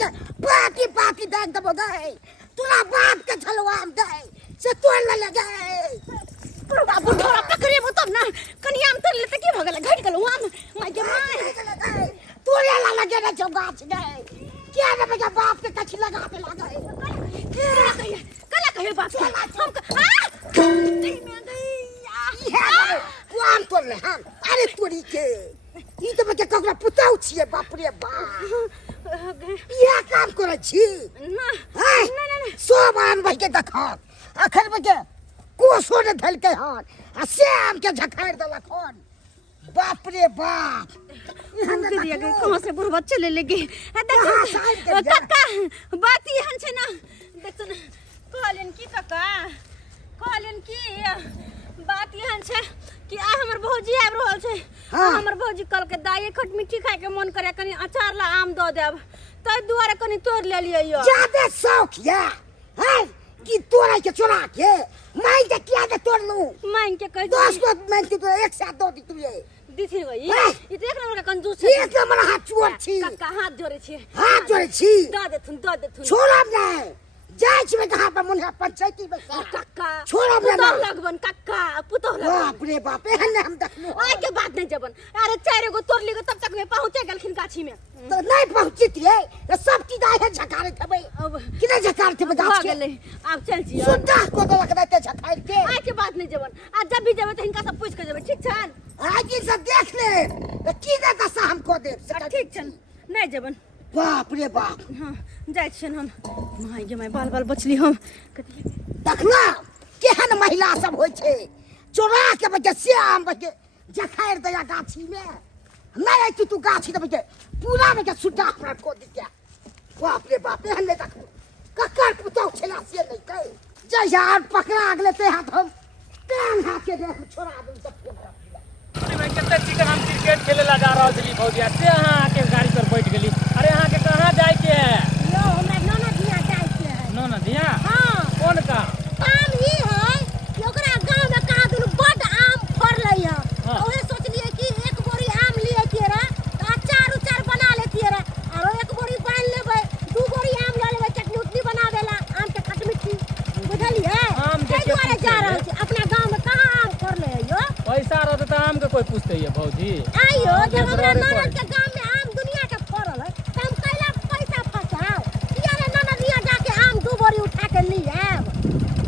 के पाती पाती देख दबो गए तोरा बाप के छलवाम दे से तोड़ ले गए बुढ़ा बुढ़ा पकड़े वो तब ना कनिया हम तर लेते की भगल घट गलो हम माय के माय तोरे ला लगे ना चौगाछ गए क्या रे बेटा बाप के कछ लगा पे लगा कला कहे बाप हम नहीं मैं गई कौन तोड़ ले हम अरे तोड़ी के ई तो बेटा ककरा पुताउ छिए बाप रे बाप ये काम करे छी ना है सब आम भाई के देखा अखर बेटा कोसो ने धल के हाथ आ श्याम के झखाड़ देलक हन बाप रे बाप हम के दिया गए कहां से बुढ़वा चले लगे काका बात यहन छे ना देख ना कहलन की काका कहलन की बात यहन छे कि आ हमर भौजी आब रहल छे हमर भौजी कल के दाई खट मिठी खाए के मन करे कनी अचार ला आम द देब तै दुआरे कनी तोड़ ले लियो यो ज्यादा शौक है कि तोड़ा के चुरा के मांग के क्या दे तोड़ लूं मांग के कह 10 को मांग के तो एक साथ दो दी तू ये दिथि गई ई देख नंबर का कंजूस छे एक नंबर हाथ चोर छी काका हाथ जोड़े छे हाथ जोड़े छी द देथुन छोड़ब नहीं जाय छी कहां पर मुन्हा पंचायती में काका छोड़ब नहीं पुतौ लगबन काका पुतौ लगबन बाप रे बाप एहन हम देखलो ओए के बात नहीं जबन अरे चारे गो तोड़ ली गो तब तक में पहुंचे गेलखिन गाछी में तो नहीं पहुंचित रे ये सब की दाई है झकारे थबे अब किने झकार थे गाछ के गेले अब चल जी सुद्धा को तो लग देते झकार के आय के बात नहीं जबन आज जब भी जबे त इनका सब पूछ के जबे ठीक छन आज से देख ले तो की देता सा हमको दे ठीक छन नहीं जबन बाप रे बाप हां जाय छन हम माय गे माय बाल बाल बचली हम देखला केहन महिला सब होय छे चोरा के बजे श्याम बजे झखाड़ दया गाछी में नहीं आई तू गाछी दबे पूरा में के सुड्डा पर को दिया बाप रे बाप एहन ले देखो कक्कर पुतौ छला से नहीं कहे जय यार पकड़ा अगले ते हाथ हम कान हाथ के देख छोड़ा दूं सब मैं कितना चिकन हम क्रिकेट खेले ला जा रहल छली भौजिया से अहाँ आके गाड़ी पर बैठ गेली अरे अहाँ के कहां जाय के है यो हमरा ननदिया जाय के है ननदिया हां कौन का काम ही है कि ओकरा गांव में कहा दुनु बड आम फरलै है ओहे सोचलिए कि एक बोरी आम लिए केरा अचार उचार बना लेती रे और एक बोरी बांध लेबै दू बोरी आम ले लेबै चटनी उटनी बनावेला आम के खटमिठी बुझलिए आम के द्वारा जा रहल छी अपना गांव में कहां आम फरलै है यो पैसा रहत त आम के कोई पूछते है भौजी आइयो जब हमरा ननद के गांव में आम दुनिया के फरल है त हम कैला पैसा फसाओ किया रे ननदिया जाके आम दू बोरी उठा के ली आब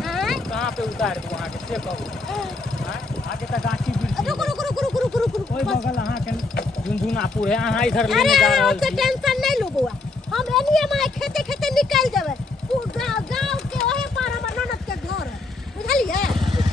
हैं कहां पे उतार दू वहां के से कहू आगे त गाछी गिर रुक कोई बगल अहाँ के झुनझुनापुर है अहाँ इधर लेने अरे जा रहल ओते छी टेंशन नहीं लो बुआ हम एनिए माय खेते खेते निकल जेबै गांव के ओहे पार हमर ननद के घर है बुझलिए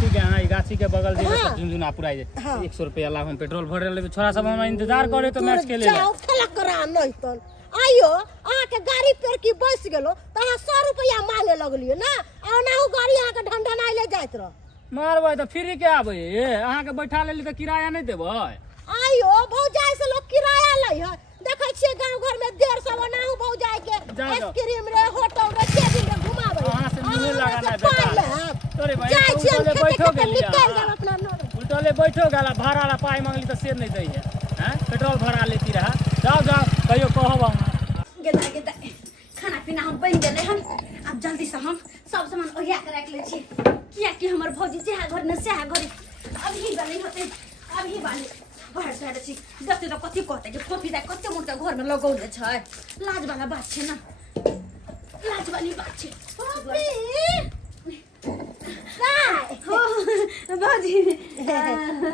ठीक है अहाँ ई गाछी के बगल जेबै हाँ। त झुनझुनापुर आइ जाए हाँ। 100 रुपया ला हम पेट्रोल भरे लेबै छोरा सब हम इंतजार करे तो मैच खेले जाओ खेला करा नहीं तन आइयो अहाँ के गाड़ी पर की बस गेलो त अहाँ 100 रुपया मांगे लगलियो ना आ नाहु गाड़ी अहाँ के ढंढनाई ले जाइत रह मारबै त फ्री के आबै अहाँ के बैठा लेली त किराया नहीं देबै आइयो भौजाई से लोग किराया लै है देखै छियै गांव घर में 150 नाहु भौजाई के जाओ। आइसक्रीम रे होटल रे केबिन रे घुमाबै अहाँ से मुहे लगाना बेटा तोरे भाई जाय छी हम उल्टले बैठो खेते गेली निकल जाब अपना नर उल्टले बैठो गेला भाड़ा ला पाई मांगली त से नहीं दै है हैं पेट्रोल भरा लेती रहा जाओ जाओ कहियो कहब अहाँ गेदा खाना पीना हम बन गेले हम अब जल्दी से हम सब सामान ओरिया के रख ले छी किया कि हमर भौजी जहाँ घर न सहा घर अभी गले होते अभी बाले बाहर से छी जते त कथि कहते कि फोफी दा कते मोटा घर में लगौले छै लाज वाला बात छै ना लाज वाली बात छै भौजी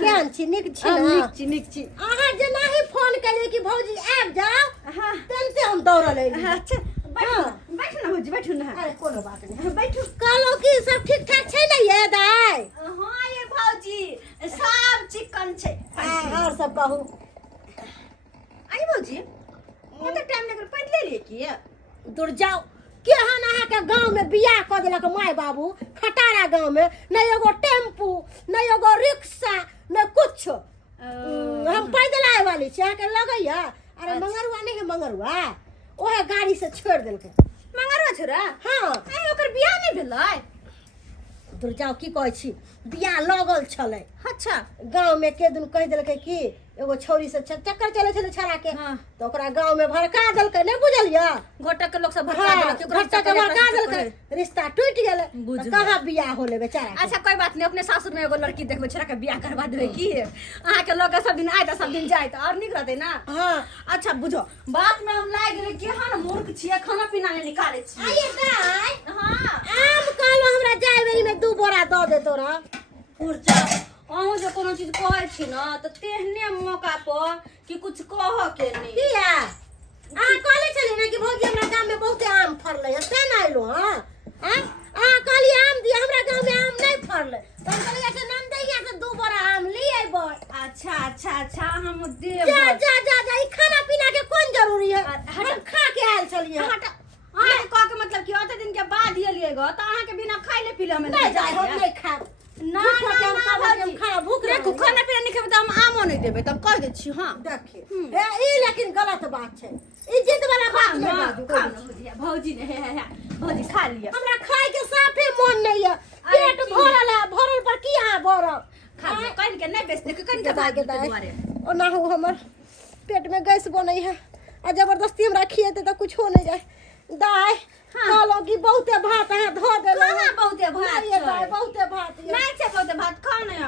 केहन छी नीक छी ना निक छी अहाँ जेना ही फोन कलिए कि भौजी आबि जाओ हां तेनते हम दौड़ल एली अच्छा बैठू ना भौजी बैठू ना अरे कोनो बात नहीं बैठू कहलो कि सब ठीक ठाक छै ना ये दाई हाँ ये भौजी सब चिकन छै और सब कहू आई भौजी ये तो टाइम लगे पढ़ ले की दूर जाओ केहन अहाँ के गांव में बियाह क देलक माय बाबू खटारा गांव में न एगो टेम्पू न एगो रिक्शा न कुछ हम पैदल आए वाली छी अहाँ के लगैया अरे मंगरुआ नहीं है मंगरुआ ओहे गाड़ी से छोड़ देलकै मंगरवा छोरा हाँ आई ओकर बियाह नहीं भेलै दूर जाओ की कहै छी बियाह लगल छलै अच्छा गांव में के दिन कह देलकै कि एगो छौरी से चक्कर चले छले छड़ा के हाँ। तो ओकरा गांव में भड़का देलकै नहीं बुझलिया घोटक के लोग सब भड़का देलक केकरो घट्टा के भड़का देलकै रिश्ता टूट गेलै बुझ तो कहाँ बियाह होले बेचारा के। अच्छा कोई बात नहीं अपने सासुर में एगो लड़की देखबे छोरा के बियाह करवा देबे की अहाँ के लोग सब दिन आए त सब दिन जाए त और निक रहते ना। हाँ अच्छा बुझो बात में हम लाग गेले केहन मूर्ख छिए खाना पीना ने निकाले छी। आइए दाई हां आम कालो हमरा जाय बेरी में 2 बोरा द दे तोरा ऊर्जा अहूँ जो कोनो चीज कहै छी ना त तेहने मौका पर कि कुछ कह के नहीं किया कहले छली ना कि भौजी हमरा गांव में बहुते आम फरले है से ना आइलो हां कहली आम दिया हमरा गांव में आम नहीं फरले तो हम कहलिए कि नंदैया से 2 बोरा आम ले आइबो। अच्छा हम देब जा जा जा जा ई खाना पीना के कौन जरूरी है हम खा के आयल छलिए हट अहाँ के कह के मतलब कि ओते दिन के बाद एलिएगा त अहाँ के बिना खाइले पीले हम नहीं जाए हम नहीं खाब ना हम खाना भूख देखो खाना पीना नहीं खेबे त हम आमो नहीं देबे तब कह दे छी हां देखिए ई लेकिन गलत बात है इज्जत वाला बात नहीं बाजू भौजी ने भौजी खा लिया हमरा खाए के साफे मन नहीं है पेट भरल है भरल पर की हां भरल खा लो कहीं के नहीं बेचते कहीं के दाई बात के के दाई दुआरे और ना हो हमर पेट में गैस बनै है आ जबरदस्ती हमरा खिएते तो कुछ हो नहीं जाए दाई कहलो कि बहुते भात है धो देले कहाँ बहुते भात ये दाई छै? बहुते भात है नहीं छै बहुते भात खा नहीं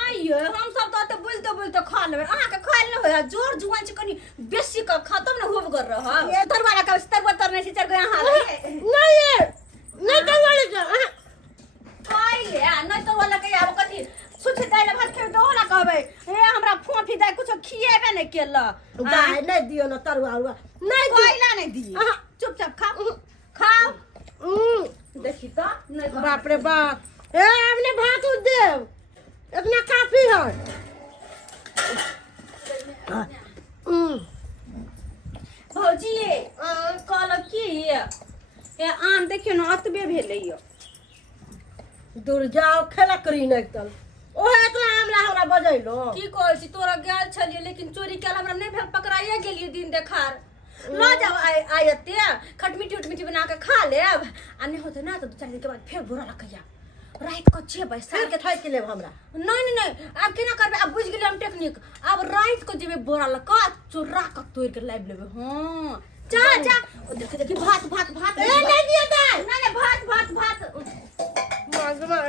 आइयो हम सब तो ओते बोलते खा लेबे अहाँ के खाइल न होय जोर जुआन छै कनी बेसी का खत्म न होब कर रह ये तरवाला का तरवा तरने छै चार गो यहाँ नहीं ये नहीं तो वाले खाइले नहीं तो वाला के आब कथी सुछि दाइले भात खेब तो ओला कहबे ए हमरा फोफी दाइ कुछो खिएबे नहीं केला दाई नहीं दियो ना तरुआ उरुआ नहीं कोइला नहीं दी अहाँ। चुपचाप खाओ देखी तो नहीं बाप रे बाप ए हमने भात उठ दे इतना काफी है भौजी कहल की ए आम देखियो न अतबे भेलैयो दूर जाओ खेला करी नहीं तल ओहे इतना आमला हमरा बजैलो की कहै छी तोरा गेल छलिए लेकिन चोरी केल हमरा नहीं भेल पकड़ाइए गेलिए दिन देखार ल जाओ आयते खटमिठी उटमिठी बना के खा लेब आ नहीं होते ना तो 2-4 दिन के बाद फिर बुरा लगैया रात को 6 बजे सर के थाई के लेब हमरा नहीं अब केना करबे अब बुझ गेलिए हम टेक्निक अब रात को जेबे बोरा लका चोरा के तोड़ के लाइब लेबे हां जा देखी भात ए नहीं दिया दाई नहीं भात मांग मार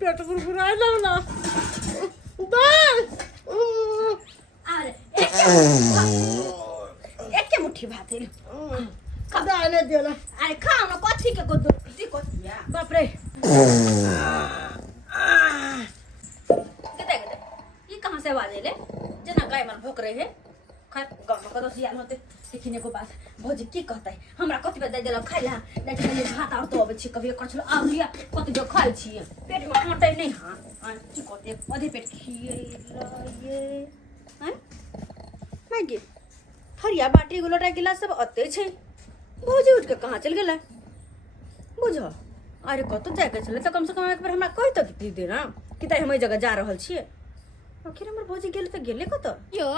पेट गुरगुरा लो ना दाई अरे एक के मुट्ठी भात है दाई नहीं दियो ना अरे खाओ ना कथी के को दिया बाप रे गदा ये कहां से आवाज आइले जना गाय मन भोक रहे है खैर गांव में कदो सियाल होते देखिने को बात भौजी की कहतै हमरा कथी पे दे देल खाइला देखि ले भात और तो अबे छी कभी कछलो आलिया कथी जो खाइ छी पेट में अटै नहीं हां की कहते आधे पेट खिएला ये हैं मागे थरिया बाटी गुलोटा गिलास सब अते छै भौजी उठ के कहां चल गेलै बुझो अरे कत जाए के चले तो कम से कम एक बार हमरा कहि त दी दे ना कि ताई हम एई जगह जा रहल छिए आखिर हमर भौजी गेल त गेले कत यो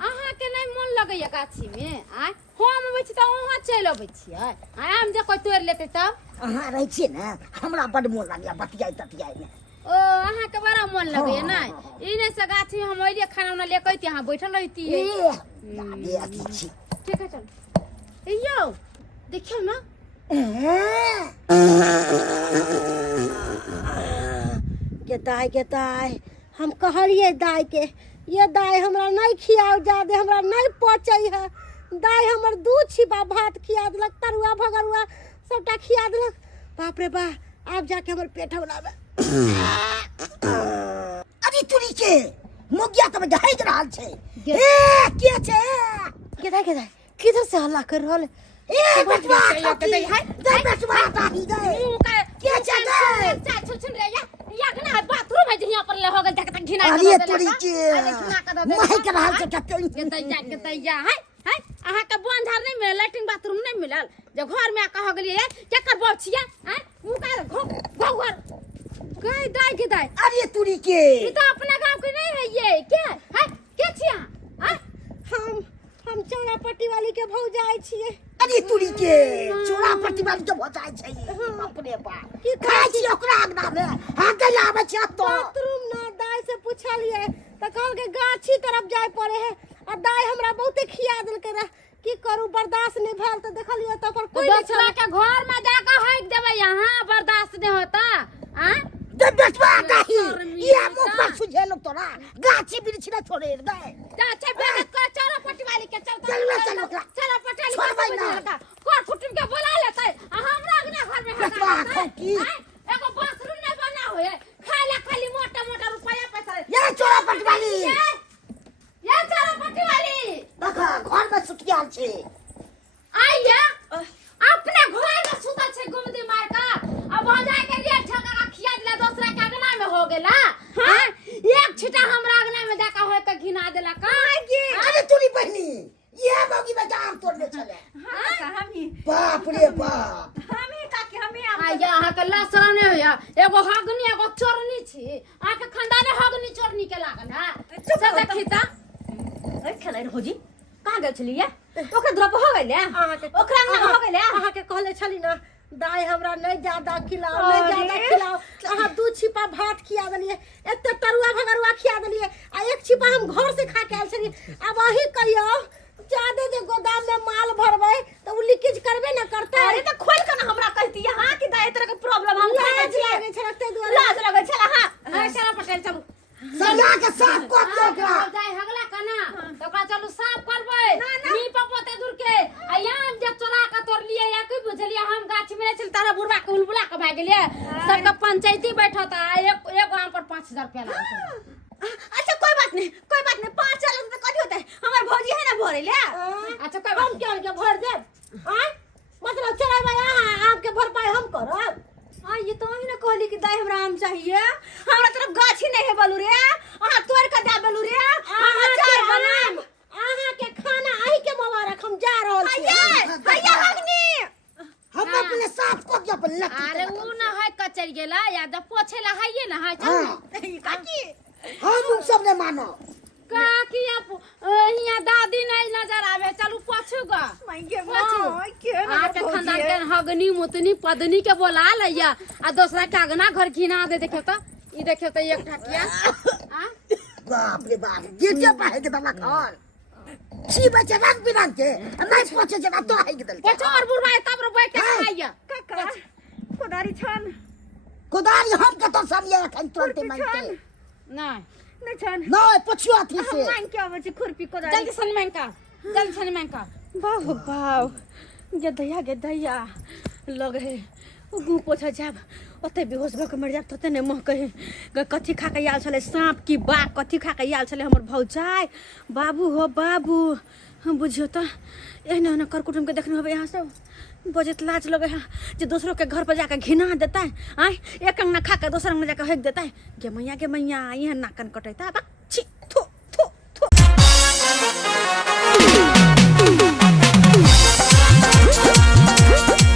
अहाँ के नहीं मन लगैया गाछी में आय हम अबै छी त वहां चलि अबै छियै आय हम जे कोई तोड़ लेते तब अहाँ रहै छियै ने हमरा बड मोन लागैया बतियाई में ओ अहाँ के बड़ा मन लगैया नहीं इने से गाछी में हम अइले खाना उना लेके अइती अहाँ बैठल रहती ए लागे अथी छी ठीक है चल ए यो देखियो ना के दाई हम कहलिए दाई के ये दाई हमरा नहीं खियाओ जादे हमरा नहीं पचै है दाई हमर दूध छिपा भात खिया देलक तरुआ भगरुआ सबटा खिया देलक बाप रे बा अब जाके हमर पेट बनावे अरे तुरी के मोगिया तब दहाई रहल छै ए के छै के दाई किधर से हल्ला कर रहल ए बटवा दे बटवा ताही दे के छै दे चाय छुन रे या ना बाथरूम है जहिया पर ले हो गल तक घिना अरे तुरी के माई के रहल छै कते के तैया है अहाँ के बंधार नहीं मिलल लैट्रिन बाथरूम नहीं मिलल जब घर में आका हो गेलिए क्या करबो छिया हैं मुका घर गई दाई के दाई अरे तुरी के ई तो अपना गांव के नहीं है ये क्या है के छिया हैं हम चौरापट्टी वाली के भौ जाय छिए अरे तुरी के चोरा पट्टी वाली के भजाय छै अपने बा की खाइ छी ओकरा अंगना में हां के आबै छै तो बाथरूम ना दाई से पूछलिए तो कहल के गाछी तरफ जाए पड़े है आ दाई हमरा बहुते खिया दिल के की करू बर्दाश्त नहीं भेल तो देखलियो तो पर कोई नहीं दूसरा के घर में जाकर हक देवे यहाँ बर्दाश्त नहीं होता आ जब बेटवा कही ये मुख पर सुझे लोग तोरा गाछी बिरछ ना छोड़े गए चाचा बेहद का चारा पट्टी वाली के चलता चल चल चारा पट्टी वाली छोड़ भाई ना। का कोर कुटुम के बुला लेते हमरा अगना घर में बेटवा खाओ की एगो बाथरूम नहीं बना हुए खाला खाली मोटा मोटा रुपया पैसा ये चोरा पटवाली ये चारा पट्टी वाली देखा घर में सुतिया छे आइए अपने घर में सुता छे गुमदी मार का अब हो जाए के लिए ठगा रखिया दिला दूसरा के अगना में हो गेला हां एक छिटा हमरा अगना में जाका होय के घिना देला का अरे तूरी बहनी ये मौगी में जाम तोड़ने चले हां हम ही बाप रे बाप काकी हम ही आइया अहाँ के लसरा नहीं होया एगो हगनी एगो चोरनी छी अहाँ के खानदाने हगनी चोरनी के लागल है से देखी त ए खेलै होजी कहाँ गेल छलिए ओकर द्रप हो गेलै ओकरा अंगना हो गेलै अहाँ के कहले छली ना दाई हमरा नहीं ज्यादा खिलाओ नहीं ज्यादा खिलाओ अहाँ 2 छिपा भात खिया देलिए एते तरुआ भगरुआ खिया देलिए आ 1 छिपा हम घर से खा के आयल छली अब वही कहियो ज्यादा जे गोदाम में माल भरबै तो उ लीकेज करबे ना करते अरे तो खोल के ना हमरा कहती हां कि दाई तरह के प्रॉब्लम हम लाज लागे छै रखते दुआरे लाज लगे छला हां चला पटेल चलू सजा के साफ कर दो ओकरा जाय हगला कना तो ओकरा चलू साफ करबै नी पपोते दूर के आ याम जे चोरा के तोड़ लिए या कोई बुझलिए हम गाछ में चल तारा बुढ़वा के उलबुला के भाग गेलिए सबके पंचायती बैठता एक आम पर 5000 रुपया लागत अच्छा कोई बात नहीं 5 चाल तो कथि होता है हमार भौजी है ना भरे ले अच्छा कोई हम क्या भर देब हां मतलब चला भाई आम के भरपाई हम करब हां ये तो ही ना कहली कि दाई हमरा आम चाहिए हमरा तरफ गाछी नहीं है बलू रे अहाँ तोड़ के दे बलू रे अचार बनाम अहाँ के खाना आही के मुबारक हम जा रहल छी भैया हगनी हम अपने साफ कर दो अपन लत अरे उ ना है कचर गेला या द पोछेला है ना है चल काकी हम उन सब ने मानो काकी आप यहाँ दादी नहीं नजर आवे चलू पछू गा मांगे के खानदान के हगनी मुतनी पदनी के बोला लैया आ दूसरा के अगना घर घिना दे देखियो तो ई देखियो तो एक ठकिया हां बाप रे बाप गिरजे पाहे के दला खान छी बचे रंग बिरंग के नहीं पहुंचे जना तो है के दल पछोर बुढ़वा तब रो बैठ के खाइया काका कोदारी छन कोदारी हम के तो सब ये खन तोड़ते मांगते नहीं छन नहीं पछुआ थी से मांग के आवे छी खुरपी कोदारी जल्दी सन मैंका जल्दी सन मैंका बाहु बाव गे दैया लग है गु पोछा जाब ओते बेहोश भ के मर जाब तते ने मोह कहे कथी खा के आयल छले सांप की बाग कथी खा के आयल छले हमर भौजाई बाबू हो बाबू हम बुझियो त एहने न कर कुटुम के देखने होबे यहाँ सब बजत लाज लगे है जे दूसरों के घर पर जाकर घिना देता है आय एक अंगना खा के दूसरा अंगना जाकर हेक देता है गे मैया यहाँ नाकन कटैता बा छी थू